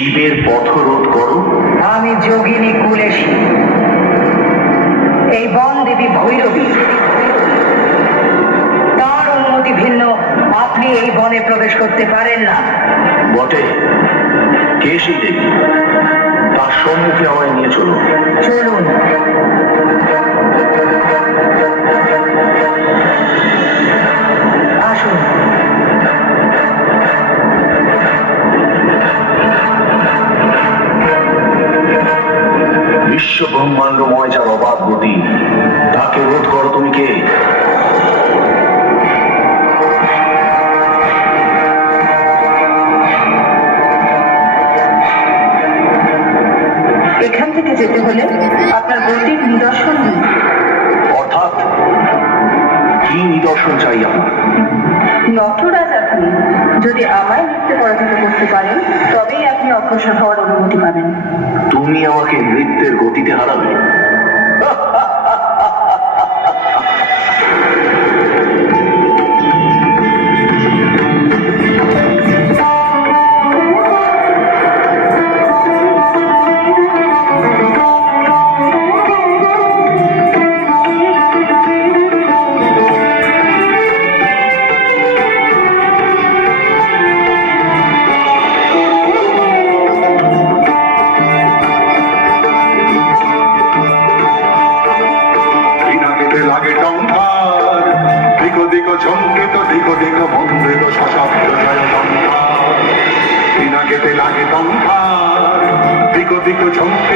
শিবের পথরোধ করো? আমি যোগিনী কুলেশী, এই বন দেবী ভৈরবী। তার অনুমতি ভিন্ন আপনি এই বনে প্রবেশ করতে পারেন না। বটে, কে সেই দেবী? তার সম্মুখে আমায় নিয়ে চলো। চলুন। আসুন। বিশ্ব ব্রহ্মাণ্ডময় যার অবাধ গতি, তাকে রোধ করো তুমি কে? এখান থেকে যেতে হলে আপনার গতির নিদর্শন দিন। অর্থাৎ কি নিদর্শন চাই আমার? নটরাজ আপনি, যদি আমায় নৃত্যে পরাজিত করতে পারেন তবেই আপনি অগ্রসর হওয়ার অনুমতি পাবেন। তুমি আমাকে নৃত্যের গতিতে হারাবে? লাগে টঙ্কার, দিগো দিগো ঝঙ্কিত, দিগো দিগো মন্দির সশব্দ জয় টঙ্কার। বিনা গেতে লাগে টঙ্কার, দিগো দিগো ঝঙ্কিত।